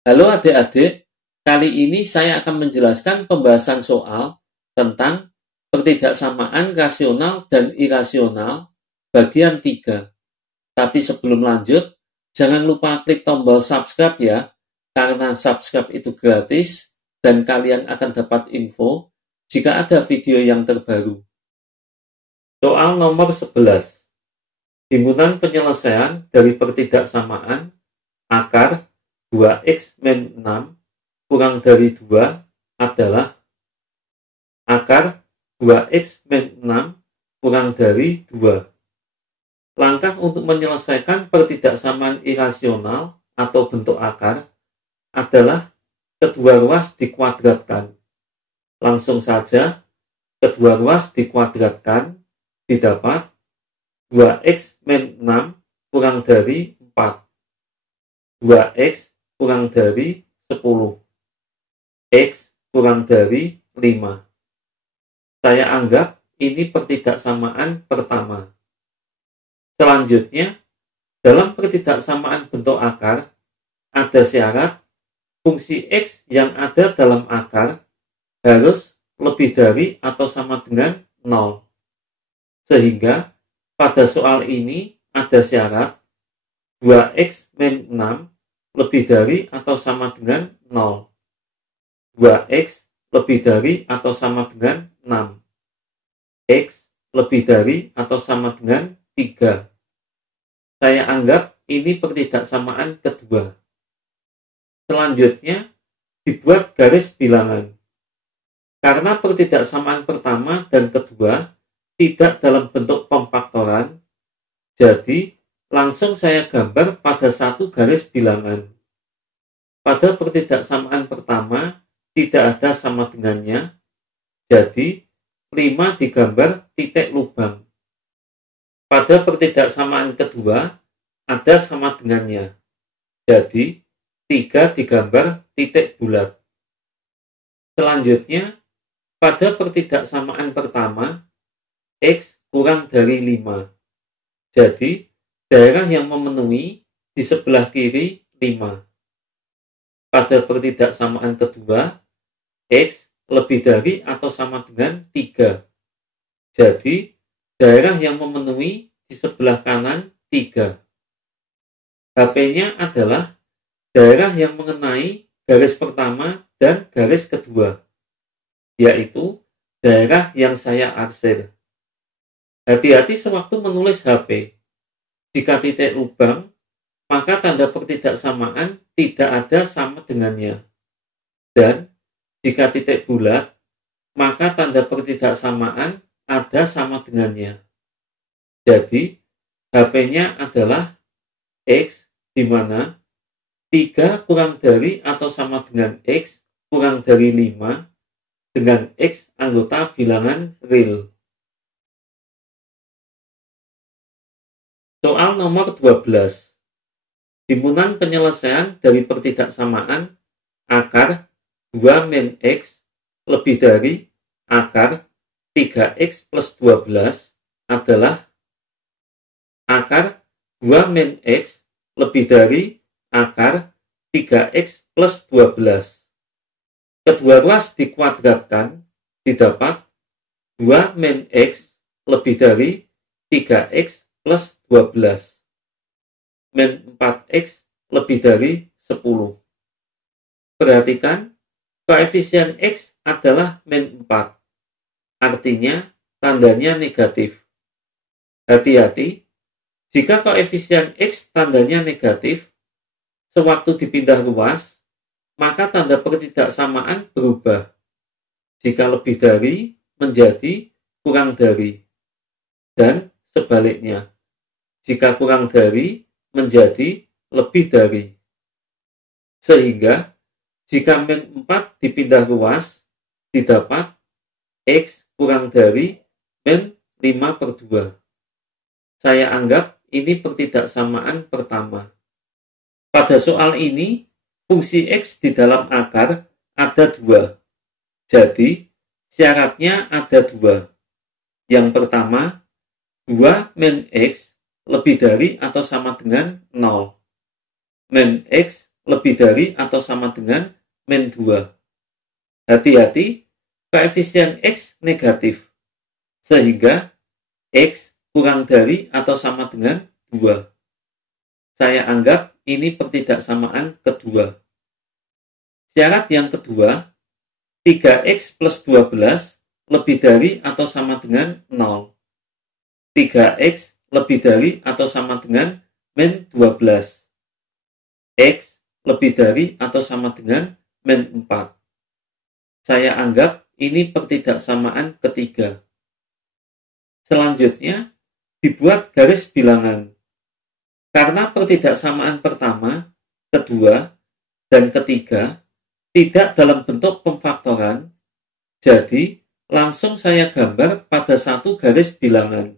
Halo adik-adik, kali ini saya akan menjelaskan pembahasan soal tentang pertidaksamaan rasional dan irasional bagian 3. Tapi sebelum lanjut, jangan lupa klik tombol subscribe ya, karena subscribe itu gratis dan kalian akan dapat info jika ada video yang terbaru. Soal nomor 11. Himpunan penyelesaian dari pertidaksamaan akar 2x min 6 kurang dari 2 adalah akar 2x min 6 kurang dari 2. Langkah untuk menyelesaikan pertidaksamaan irasional atau bentuk akar adalah kedua ruas dikuadratkan. Langsung saja, kedua ruas dikuadratkan didapat 2x min 6 kurang dari 4. 2x kurang dari 10. X kurang dari 5. Saya anggap ini pertidaksamaan pertama. Selanjutnya, dalam pertidaksamaan bentuk akar, ada syarat fungsi X yang ada dalam akar harus lebih dari atau sama dengan 0. Sehingga, pada soal ini ada syarat 2x min 6 lebih dari atau sama dengan 0. 2x lebih dari atau sama dengan 6. X lebih dari atau sama dengan 3. Saya anggap ini pertidaksamaan kedua. Selanjutnya, dibuat garis bilangan. Karena pertidaksamaan pertama dan kedua tidak dalam bentuk pemfaktoran, jadi langsung saya gambar pada satu garis bilangan. Pada pertidaksamaan pertama tidak ada sama dengannya, jadi 5 digambar titik lubang. Pada pertidaksamaan kedua ada sama dengannya, jadi 3 digambar titik bulat. Selanjutnya, pada pertidaksamaan pertama, X kurang dari 5, jadi daerah yang memenuhi di sebelah kiri 5. Pada pertidaksamaan kedua, X lebih dari atau sama dengan 3. Jadi, daerah yang memenuhi di sebelah kanan 3. HP-nya adalah daerah yang mengenai garis pertama dan garis kedua, yaitu daerah yang saya arsir. Hati-hati sewaktu menulis HP. Jika titik lubang, maka tanda pertidaksamaan tidak ada sama dengannya. Dan jika titik bulat, maka tanda pertidaksamaan ada sama dengannya. Jadi, HP-nya adalah X, di mana 3 kurang dari atau sama dengan X kurang dari 5 dengan X anggota bilangan real. Soal nomor 12. Himpunan penyelesaian dari pertidaksamaan akar 2 min X lebih dari akar 3X plus 12 adalah akar 2 min X lebih dari akar 3X plus 12. Kedua ruas dikuadratkan didapat 2 min X lebih dari 3X plus 12. Min 4X lebih dari 10. Perhatikan, koefisien X adalah min 4. Artinya, tandanya negatif. Hati-hati, jika koefisien X tandanya negatif, sewaktu dipindah ruas, maka tanda pertidaksamaan berubah. Jika lebih dari, menjadi kurang dari. Dan sebaliknya, jika kurang dari, menjadi lebih dari. Sehingga, jika min 4 dipindah ruas, didapat X kurang dari min 5/2. Saya anggap ini pertidaksamaan pertama. Pada soal ini, fungsi X di dalam akar ada 2. Jadi, syaratnya ada 2. Yang pertama, 2 min X lebih dari atau sama dengan 0. Min X lebih dari atau sama dengan min 2. Hati-hati, koefisien X negatif, sehingga X kurang dari atau sama dengan 2. Saya anggap ini pertidaksamaan kedua. Syarat yang kedua, 3X plus 12 lebih dari atau sama dengan 0. 3X lebih dari atau sama dengan min 12. X lebih dari atau sama dengan min 4. Saya anggap ini pertidaksamaan ketiga. Selanjutnya, dibuat garis bilangan. Karena pertidaksamaan pertama, kedua, dan ketiga tidak dalam bentuk pemfaktoran, jadi langsung saya gambar pada satu garis bilangan.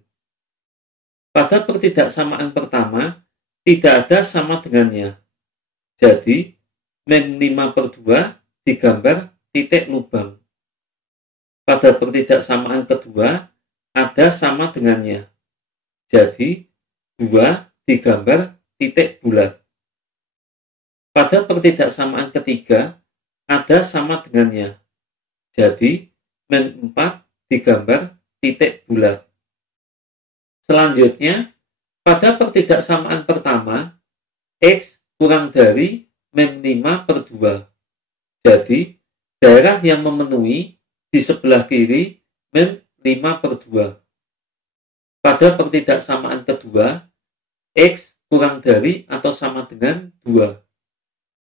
Pada pertidaksamaan pertama, tidak ada sama dengannya. Jadi, min 5/2 digambar titik lubang. Pada pertidaksamaan kedua, ada sama dengannya. Jadi, 2 digambar titik bulat. Pada pertidaksamaan ketiga, ada sama dengannya. Jadi, min 4 digambar titik bulat. Selanjutnya, pada pertidaksamaan pertama, X kurang dari min 5/2. Jadi, daerah yang memenuhi di sebelah kiri min 5/2. Pada pertidaksamaan kedua, X kurang dari atau sama dengan 2.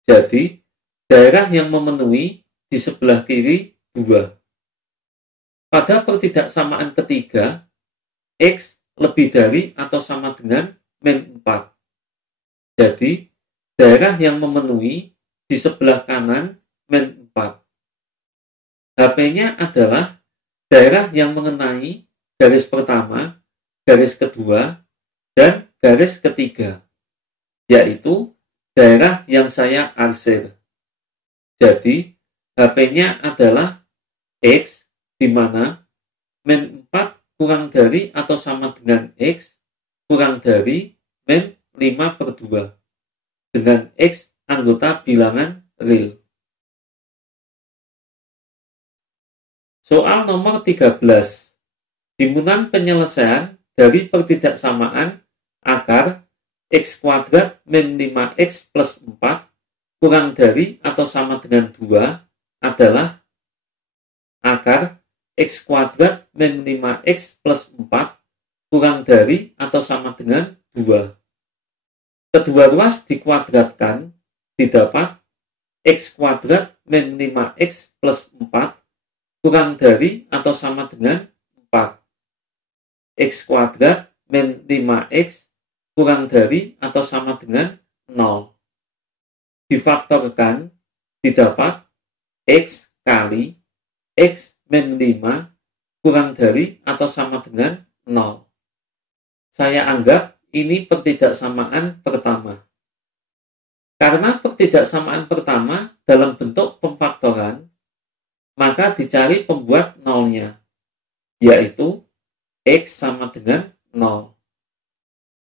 Jadi, daerah yang memenuhi di sebelah kiri 2. Pada pertidaksamaan ketiga, X lebih dari atau sama dengan min 4. Jadi, daerah yang memenuhi di sebelah kanan min 4. HP-nya adalah daerah yang mengenai garis pertama, garis kedua, dan garis ketiga, yaitu daerah yang saya arsir. Jadi, HP-nya adalah X, di mana min 4 kurang dari atau sama dengan X kurang dari min 5/2 dengan X anggota bilangan real. Soal nomor 13. Bimbingan penyelesaian dari pertidaksamaan akar X kuadrat min 5X plus 4 kurang dari atau sama dengan 2 adalah akar X kuadrat min 5X plus 4 kurang dari atau sama dengan 2. Kedua ruas dikuadratkan, didapat X kuadrat min 5X plus 4 kurang dari atau sama dengan 4. X kuadrat min 5X kurang dari atau sama dengan 0. Difaktorkan, didapat X kali X min 5 kurang dari atau sama dengan 0. Saya anggap ini pertidaksamaan pertama. Karena pertidaksamaan pertama dalam bentuk pemfaktoran, maka dicari pembuat nolnya, yaitu X sama dengan 0.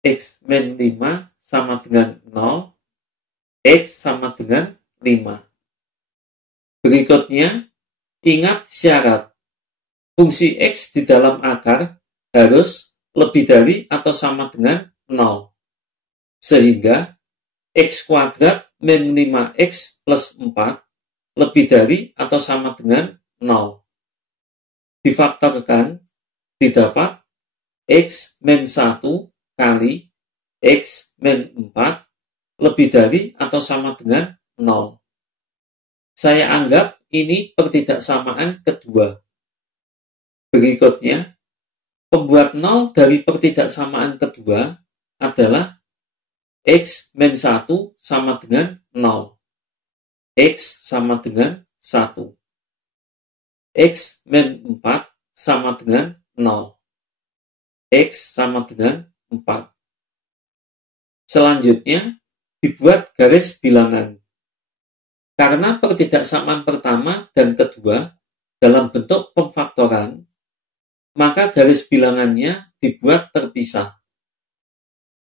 X min 5 sama dengan 0. X sama dengan 5. Berikutnya, ingat syarat. Fungsi X di dalam akar harus lebih dari atau sama dengan 0. Sehingga X kuadrat min 5X plus 4 lebih dari atau sama dengan 0. Difaktorkan, didapat X min 1 kali X min 4 lebih dari atau sama dengan 0. Saya anggap ini pertidaksamaan kedua. Berikutnya, pembuat 0 dari pertidaksamaan kedua adalah X min 1 sama dengan 0. X sama dengan 1. X min 4 sama dengan 0. X sama dengan 4. Selanjutnya, dibuat garis bilangan. Karena pertidaksamaan pertama dan kedua dalam bentuk pemfaktoran, maka garis bilangannya dibuat terpisah.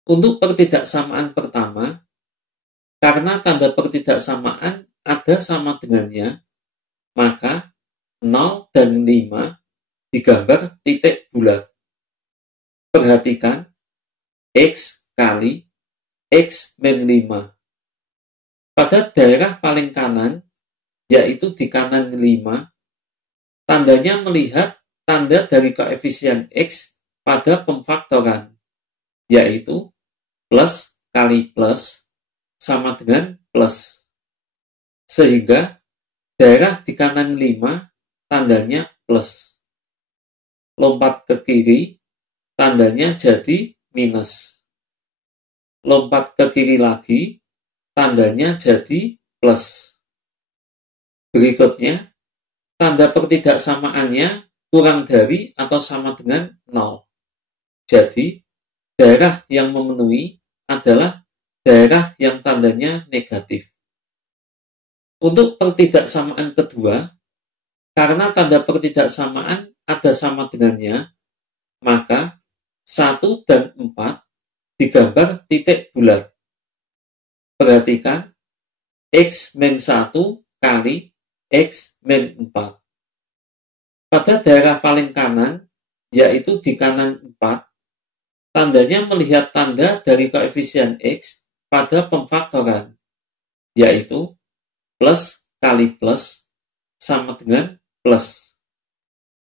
Untuk pertidaksamaan pertama, Karena tanda pertidaksamaan ada sama dengannya, maka 0 dan 5 digambar titik bulat. Perhatikan, X kali X min 5. Pada daerah paling kanan, yaitu di kanan 5, tandanya melihat tanda dari koefisien X pada pemfaktoran, yaitu plus kali plus sama dengan plus. Sehingga daerah di kanan 5 tandanya plus. Lompat ke kiri, tandanya jadi minus. Lompat ke kiri lagi, tandanya jadi plus. Berikutnya, tanda pertidaksamaannya kurang dari atau sama dengan 0. Jadi, daerah yang memenuhi adalah daerah yang tandanya negatif. Untuk pertidaksamaan kedua, karena tanda pertidaksamaan ada sama dengannya, maka 1 dan 4 digambar titik bulat. Perhatikan, X min 1 kali X min 4. Pada daerah paling kanan, yaitu di kanan 4, tandanya melihat tanda dari koefisien X pada pemfaktoran, yaitu plus kali plus sama dengan plus.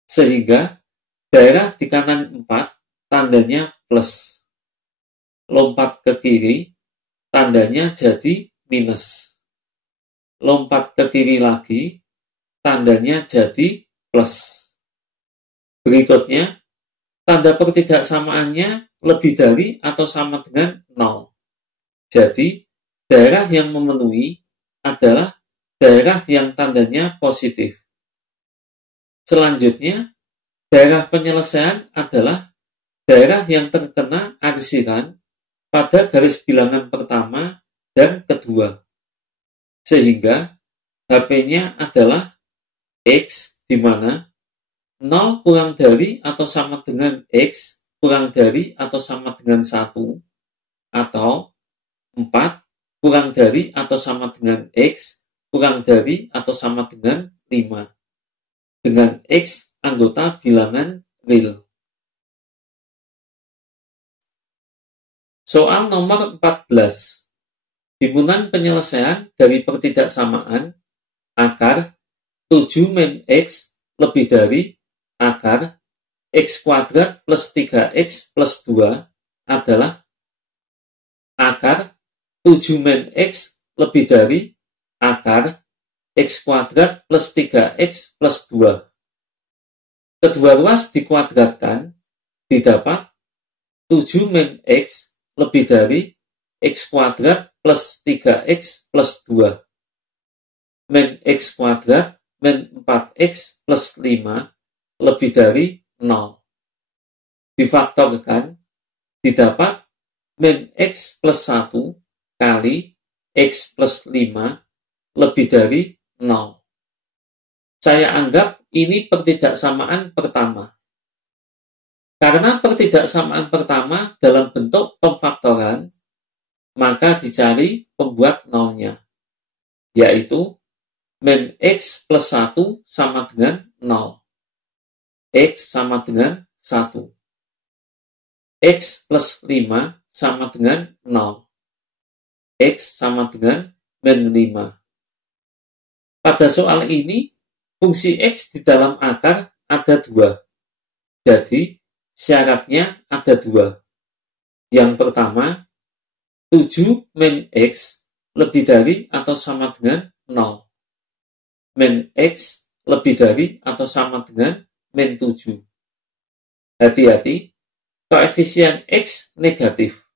Sehingga daerah di kanan 4 tandanya plus. Lompat ke kiri, tandanya jadi minus. Lompat ke kiri lagi, tandanya jadi plus. Berikutnya, tanda pertidaksamaannya lebih dari atau sama dengan 0. Jadi, daerah yang memenuhi adalah daerah yang tandanya positif. Selanjutnya, daerah penyelesaian adalah daerah yang terkena arsiran pada garis bilangan pertama dan kedua. Sehingga HP-nya adalah X, di mana 0 kurang dari atau sama dengan X kurang dari atau sama dengan 1, atau 4 kurang dari atau sama dengan X kurang dari atau sama dengan 5, dengan X anggota bilangan real. Soal nomor 14. Himpunan penyelesaian dari pertidaksamaan akar 7 min X lebih dari akar X kuadrat plus 3X plus 2 adalah akar 7 min X lebih dari akar X kuadrat plus 3X plus 2. Kedua ruas dikuadratkan, didapat 7 min X lebih dari X kuadrat plus 3X plus 2. Min X kuadrat min 4X plus 5 lebih dari 0. Difaktorkan, didapat min X plus 1 kali X plus 5 lebih dari 0. Saya anggap ini pertidaksamaan pertama. Karena pertidaksamaan pertama dalam bentuk pemfaktoran, maka dicari pembuat nolnya, yaitu min X plus 1 sama dengan 0. X sama dengan 1. X plus 5 sama dengan 0. X sama dengan min 5. Pada soal ini, fungsi X di dalam akar ada 2. Jadi, syaratnya ada 2. Yang pertama, 7 min X lebih dari atau sama dengan 0. Min X lebih dari atau sama dengan min 7. Hati-hati, koefisien X negatif,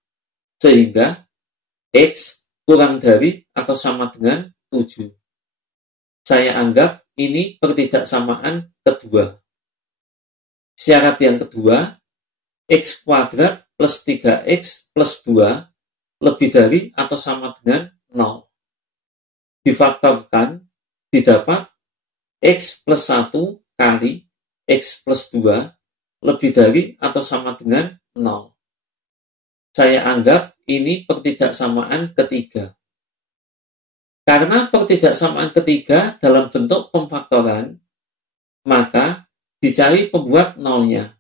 sehingga X kurang dari atau sama dengan 7. Saya anggap ini pertidaksamaan kedua. Syarat yang kedua, X kuadrat plus 3X plus 2 lebih dari atau sama dengan 0. Difaktorkan, didapat X plus 1 kali X plus 2 lebih dari atau sama dengan 0. Saya anggap ini pertidaksamaan ketiga. Karena pertidaksamaan ketiga dalam bentuk pemfaktoran, maka dicari pembuat nolnya,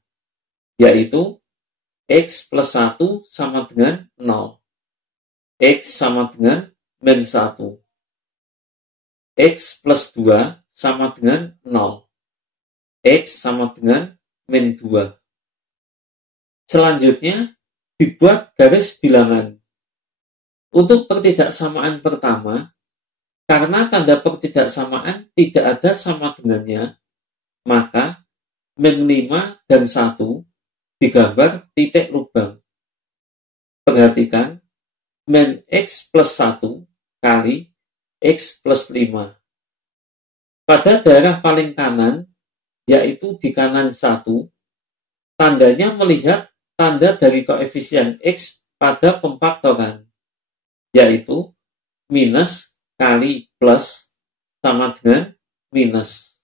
yaitu X plus 1 sama dengan 0. X sama dengan min 1. X plus 2 sama dengan 0. X sama dengan min 2. Selanjutnya, dibuat garis bilangan. Untuk pertidaksamaan pertama, karena tanda pertidaksamaan tidak ada sama dengannya, maka min 5 dan 1 digambar titik lubang. Perhatikan, min X plus 1 kali X plus 5. Pada daerah paling kanan, yaitu di kanan 1, tandanya melihat tanda dari koefisien X pada pemfaktoran, yaitu minus kali plus sama dengan minus.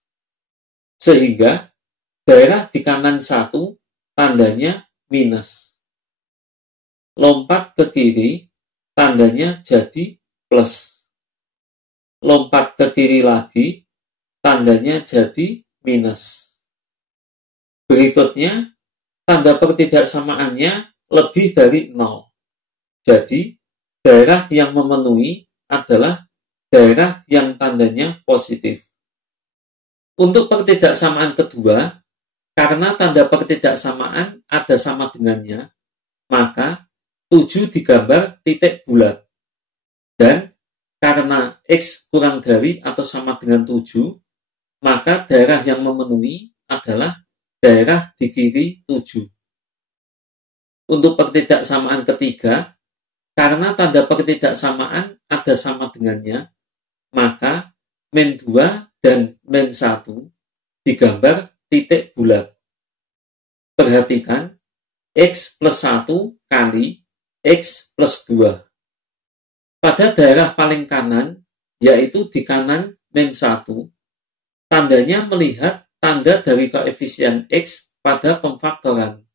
Sehingga daerah di kanan 1 tandanya minus. Lompat ke kiri, tandanya jadi plus. Lompat ke kiri lagi, tandanya jadi minus. Berikutnya, tanda pertidaksamaannya lebih dari 0. Jadi, daerah yang memenuhi adalah daerah yang tandanya positif. Untuk pertidaksamaan kedua, karena tanda pertidaksamaan ada sama dengannya, maka 7 digambar titik bulat. Dan karena X kurang dari atau sama dengan 7, maka daerah yang memenuhi adalah daerah di kiri 7. Untuk pertidaksamaan ketiga, karena tanda pertidaksamaan ada sama dengannya, maka min 2 dan min 1 digambar titik bulat. Perhatikan, X plus 1 kali X plus 2. Pada daerah paling kanan, yaitu di kanan min 1, tandanya melihat tanda dari koefisien X pada pemfaktoran,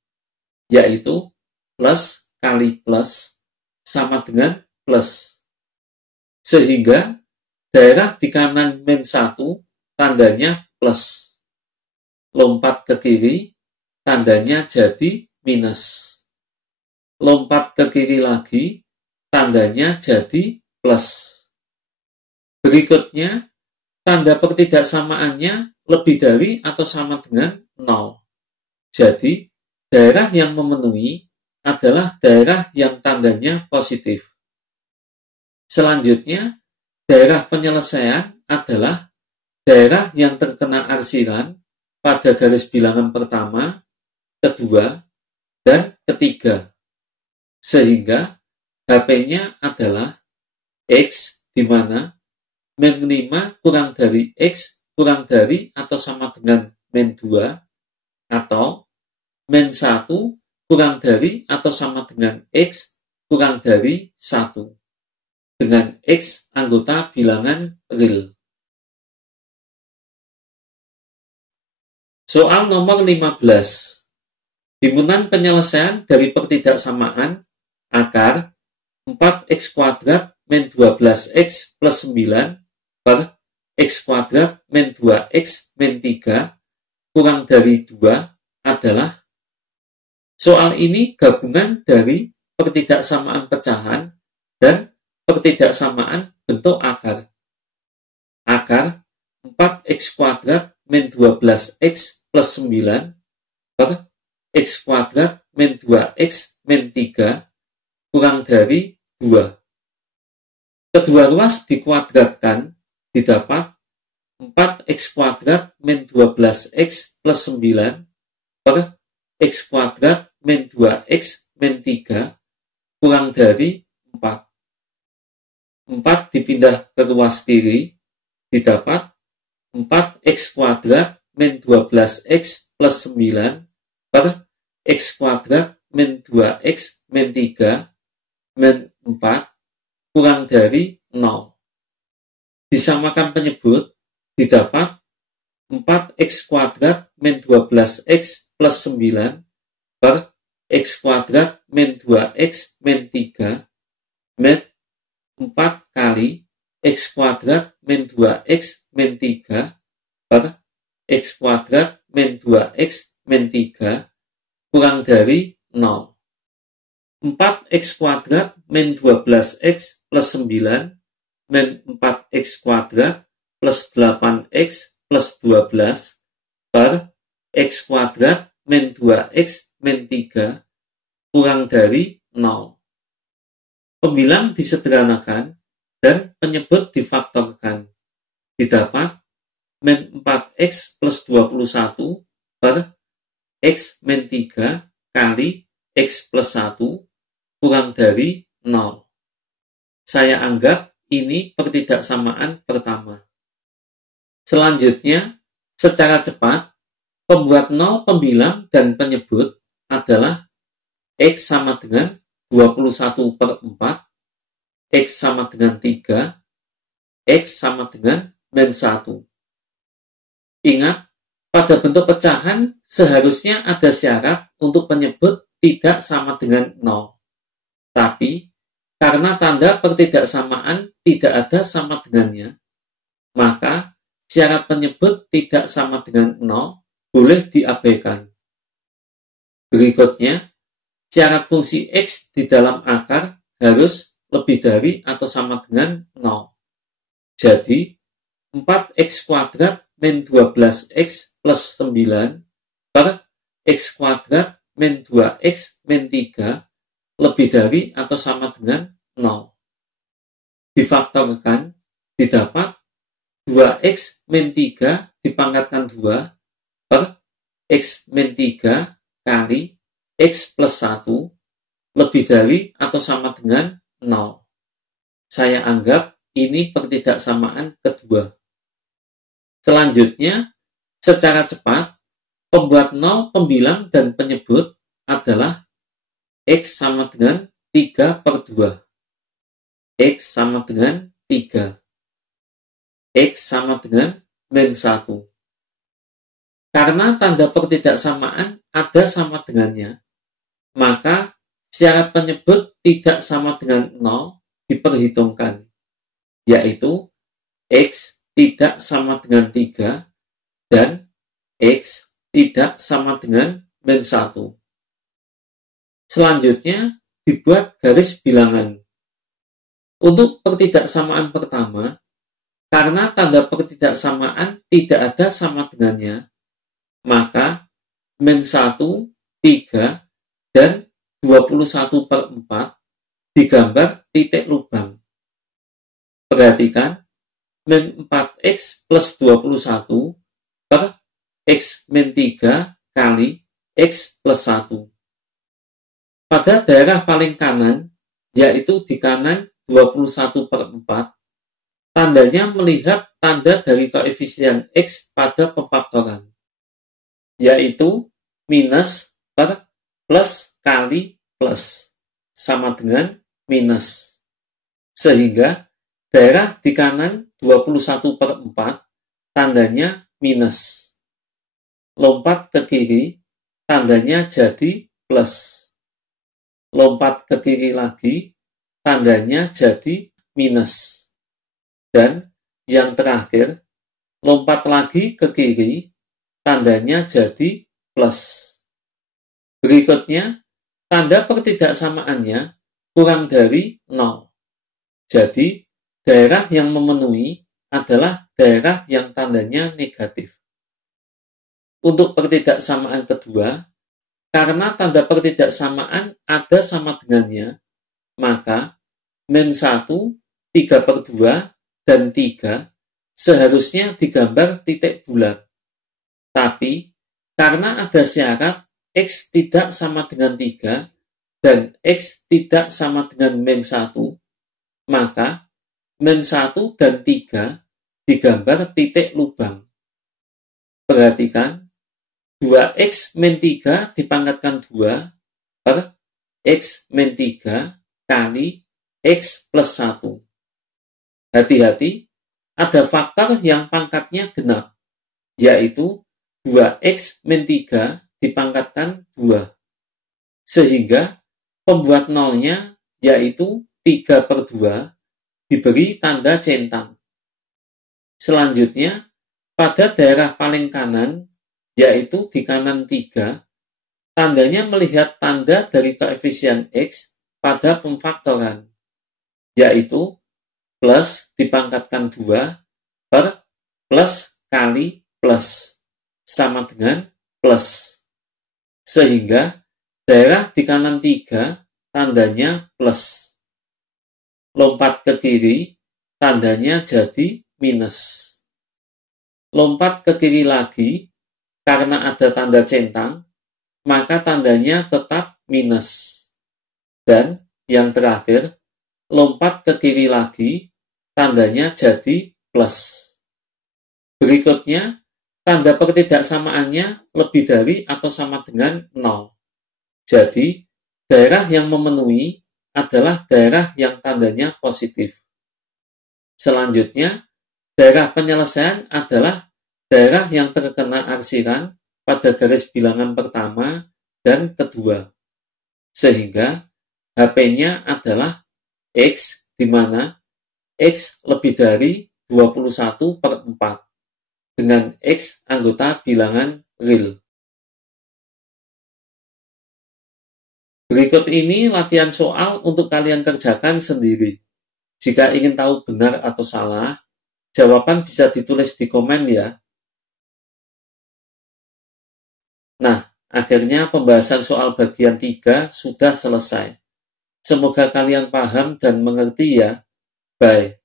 yaitu plus kali plus sama dengan plus. Sehingga daerah di kanan min 1 tandanya plus. Lompat ke kiri, tandanya jadi minus. Lompat ke kiri lagi, tandanya jadi plus. Berikutnya, tanda pertidaksamaannya lebih dari atau sama dengan 0. Jadi, daerah yang memenuhi adalah daerah yang tandanya positif. Selanjutnya, daerah penyelesaian adalah daerah yang terkena arsiran pada garis bilangan pertama, kedua, dan ketiga. Sehingga HP-nya adalah X di mana min 5 kurang dari X kurang dari atau sama dengan min 2 atau min 1 kurang dari atau sama dengan X kurang dari 1 dengan X anggota bilangan real. Soal nomor 15. Timunan penyelesaian dari pertidaksamaan akar 4x kuadrat min 12x plus 9 per x kuadrat min 2x min 3 kurang dari 2 adalah. Soal ini gabungan dari pertidaksamaan pecahan dan pertidaksamaan bentuk akar. Akar 4x kuadrat min 12x plus 9 per x kuadrat min 2x min 3 kurang dari 2. Kedua ruas dikuadratkan, didapat 4x kuadrat min 12x plus 9 per x kuadrat min 2x min 3 kurang dari 4. 4 dipindah ke ruas kiri, didapat 4x kuadrat min 12x plus 9 per x kuadrat min 2x min 3 min 4 kurang dari 0. Disamakan penyebut, didapat 4x kuadrat min 12x plus 9 per x kuadrat min 2x min 3 min 4 kali X kuadrat min 2X min 3 per X kuadrat min 2X min 3 kurang dari 0. 4X kuadrat min 12X plus 9 min 4X kuadrat plus 8X plus 12 per X kuadrat min 2X min 3 kurang dari 0. Pembilang disederhanakan dan penyebut difaktorkan. Didapat min 4X plus 21 per X min 3 kali X plus 1 kurang dari 0. Saya anggap ini pertidaksamaan pertama. Selanjutnya, secara cepat, pembuat 0 pembilang dan penyebut adalah X sama dengan 21 per 4, X sama dengan 3, X sama dengan min 1. Ingat, pada bentuk pecahan seharusnya ada syarat untuk penyebut tidak sama dengan 0. Tapi, karena tanda pertidaksamaan tidak ada sama dengannya, maka syarat penyebut tidak sama dengan 0 boleh diabaikan. Berikutnya, syarat fungsi X di dalam akar harus lebih dari atau sama dengan 0. Jadi, 4X kuadrat min 12X plus 9 per X kuadrat min 2X min 3 lebih dari atau sama dengan 0. Difaktorkan, didapat 2X min 3 dipangkatkan 2 per X min 3 kali X plus 1 lebih dari atau sama dengan 0. Saya anggap ini pertidaksamaan kedua. Selanjutnya, secara cepat, pembuat 0 pembilang dan penyebut adalah X sama dengan 3 per 2. X sama dengan 3. X sama dengan min 1. Karena tanda pertidaksamaan ada sama dengannya, maka syarat penyebut tidak sama dengan 0 diperhitungkan, yaitu X tidak sama dengan 3 dan X tidak sama dengan min 1. Selanjutnya, dibuat garis bilangan. Untuk pertidaksamaan pertama, karena tanda pertidaksamaan tidak ada sama dengannya, maka min 1, 3, dan 21 per 4 digambar titik lubang. Perhatikan, min 4X plus 21 per X min 3 kali X plus 1. Pada daerah paling kanan, yaitu di kanan 21 per 4, tandanya melihat tanda dari koefisien X pada pemfaktoran, yaitu minus per plus kali plus, sama dengan minus. Sehingga daerah di kanan 21 per 4, tandanya minus. Lompat ke kiri, tandanya jadi plus. Lompat ke kiri lagi, tandanya jadi minus. Dan yang terakhir, lompat lagi ke kiri, tandanya jadi plus. Berikutnya, tanda pertidaksamaannya kurang dari 0. Jadi, daerah yang memenuhi adalah daerah yang tandanya negatif. Untuk pertidaksamaan kedua, karena tanda pertidaksamaan ada sama dengannya, maka min 1, 3 per 2, dan 3 seharusnya digambar titik bulat. Tapi, karena ada syarat X tidak sama dengan 3 dan X tidak sama dengan min 1, maka min 1 dan 3 digambar titik lubang. Perhatikan, 2X min 3 dipangkatkan 2 per X min 3 kali X plus 1. Hati-hati, ada faktor yang pangkatnya genap, yaitu 2X min 3 dipangkatkan 2. Sehingga pembuat nolnya yaitu 3 per 2 diberi tanda centang. Selanjutnya, pada daerah paling kanan, yaitu di kanan 3, tandanya melihat tanda dari koefisien X pada pemfaktoran, yaitu plus dipangkatkan 2 per plus kali plus, sama dengan plus. Sehingga daerah di kanan 3 tandanya plus. Lompat ke kiri, tandanya jadi minus. Lompat ke kiri lagi, karena ada tanda centang, maka tandanya tetap minus. Dan yang terakhir, lompat ke kiri lagi, tandanya jadi plus. Berikutnya, tanda pertidaksamaannya lebih dari atau sama dengan 0. Jadi, daerah yang memenuhi adalah daerah yang tandanya positif. Selanjutnya, daerah penyelesaian adalah daerah yang terkena arsiran pada garis bilangan pertama dan kedua. Sehingga HP-nya adalah X, di mana X lebih dari 21/4 dengan X anggota bilangan real. Berikut ini latihan soal untuk kalian kerjakan sendiri. Jika ingin tahu benar atau salah, jawaban bisa ditulis di komen ya. Nah, akhirnya pembahasan soal bagian 3 sudah selesai. Semoga kalian paham dan mengerti ya. Bye.